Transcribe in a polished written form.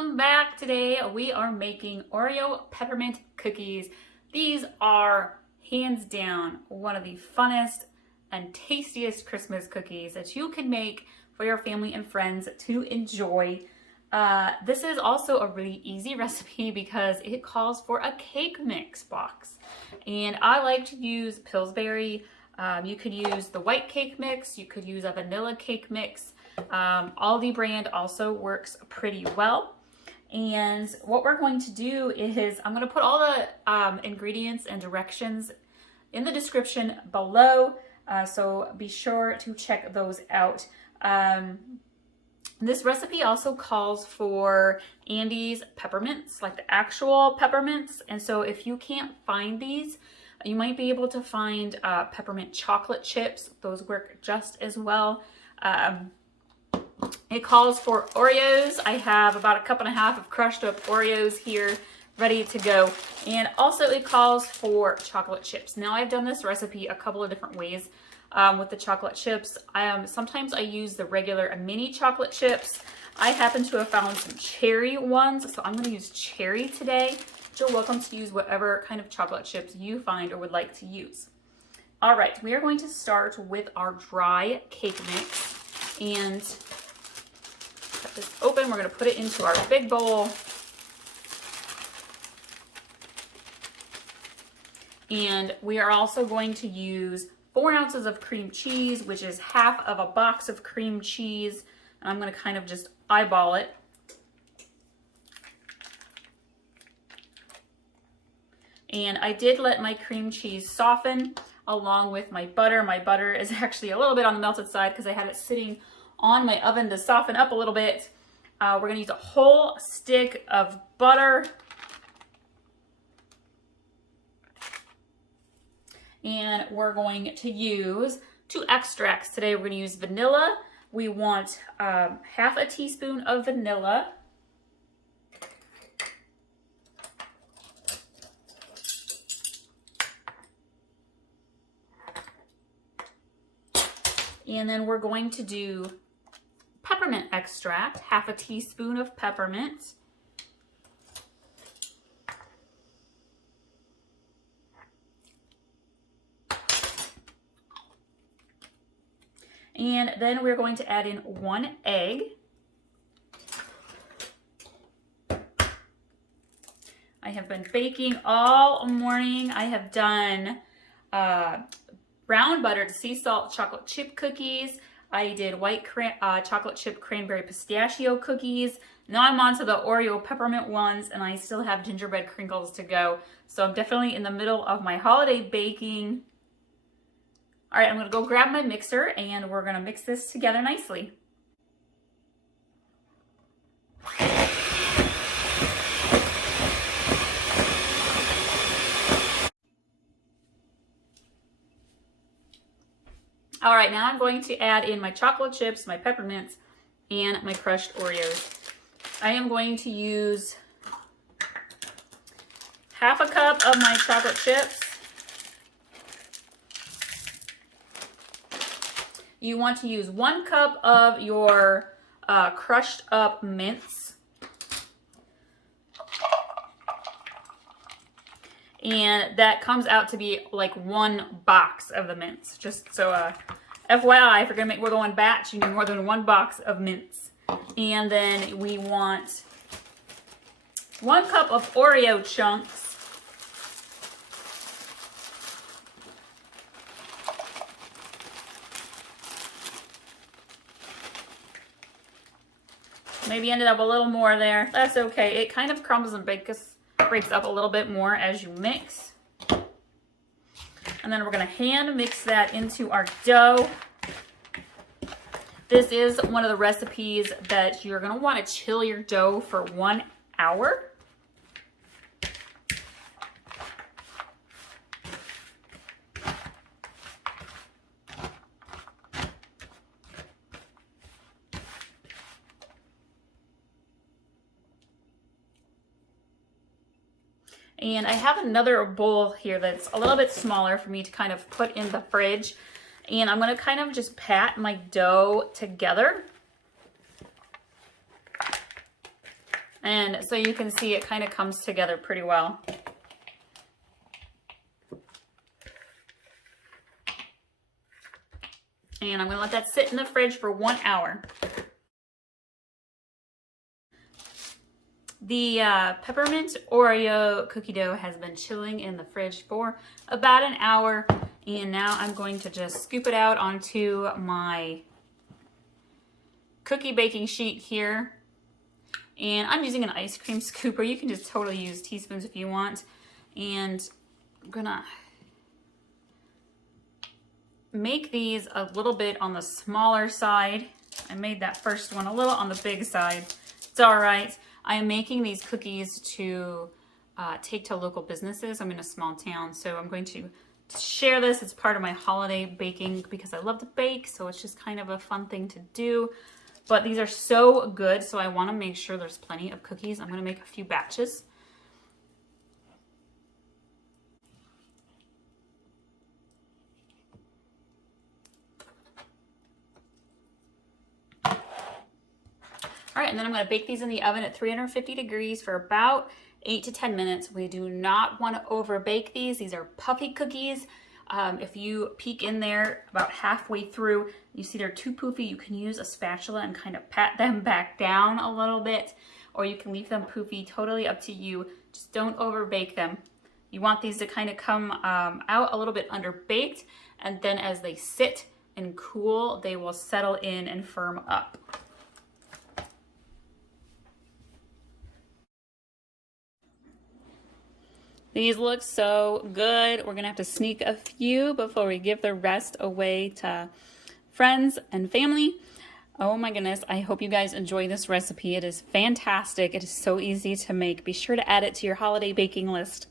welcome back. Today we are making Oreo Peppermint Cookies. These are hands down one of the funnest and tastiest Christmas cookies that you can make for your family and friends to enjoy. This is also a really easy recipe because it calls for a cake mix box. And I like to use Pillsbury. You could use the white cake mix, you could use a vanilla cake mix. Aldi brand also works pretty well. And what we're going to do is I'm going to put all the ingredients and directions in the description below. So be sure to check those out. This recipe also calls for Andy's peppermints, like the actual peppermints. And so if you can't find these, you might be able to find peppermint chocolate chips. Those work just as well. It calls for Oreos. I have about a cup and a half of crushed up Oreos here ready to go. And also it calls for chocolate chips. Now I've done this recipe a couple of different ways with the chocolate chips. Sometimes I use the regular mini chocolate chips. I happen to have found some cherry ones, so I'm going to use cherry today. You're welcome to use whatever kind of chocolate chips you find or would like to use. All right, we are going to start with our dry cake mix. And cut this open. We're going to put it into our big bowl. And we are also going to use 4 ounces of cream cheese, which is half of a box of cream cheese. And I'm going to kind of just eyeball it. And I did let my cream cheese soften along with my butter. My butter is actually a little bit on the melted side because I had it sitting on my oven to soften up a little bit. We're going to use a whole stick of butter. And we're going to use 2 extracts today. We're going to use vanilla. We want half a teaspoon of vanilla. And then we're going to do peppermint extract, half a teaspoon of peppermint. And then we're going to add in 1 egg. I have been baking all morning. I have done brown buttered sea salt chocolate chip cookies. I did white chocolate chip cranberry pistachio cookies. Now I'm on to the Oreo peppermint ones, and I still have gingerbread crinkles to go. So I'm definitely in the middle of my holiday baking. All right, I'm gonna go grab my mixer and we're gonna mix this together nicely. All right, now I'm going to add in my chocolate chips, my peppermints, and my crushed Oreos. I am going to use half a cup of my chocolate chips. You want to use 1 cup of your crushed up mints. And that comes out to be like 1 box of the mints. Just so FYI, if you're gonna make more than 1 batch, you need more than 1 box of mints. And then we want 1 cup of Oreo chunks. Maybe ended up a little more there. That's okay. It kind of crumbles and breaks up a little bit more as you mix. And then we're going to hand mix that into our dough. This is one of the recipes that you're going to want to chill your dough for 1 hour. And I have another bowl here that's a little bit smaller for me to kind of put in the fridge. And I'm going to kind of just pat my dough together. And so you can see it kind of comes together pretty well. And I'm gonna let that sit in the fridge for 1 hour. The peppermint Oreo cookie dough has been chilling in the fridge for about an hour. And now I'm going to just scoop it out onto my cookie baking sheet here. And I'm using an ice cream scooper. You can just totally use teaspoons if you want. And I'm gonna make these a little bit on the smaller side. I made that first one a little on the big side. It's all right. I am making these cookies to take to local businesses. I'm in a small town, so I'm going to share this. It's part of my holiday baking because I love to bake, so it's just kind of a fun thing to do. But these are so good, so I want to make sure there's plenty of cookies. I'm going to make a few batches. All right, and then I'm going to bake these in the oven at 350 degrees for about 8 to 10 minutes. We do not want to over bake these. These are puffy cookies. If you peek in there about halfway through, you see they're too poofy, you can use a spatula and kind of pat them back down a little bit, or you can leave them poofy, totally up to you. Just don't over bake them. You want these to kind of come out a little bit under baked, and then as they sit and cool, they will settle in and firm up. These look so good. We're gonna have to sneak a few before we give the rest away to friends and family. Oh my goodness, I hope you guys enjoy this recipe. It is fantastic. It is so easy to make. Be sure to add it to your holiday baking list.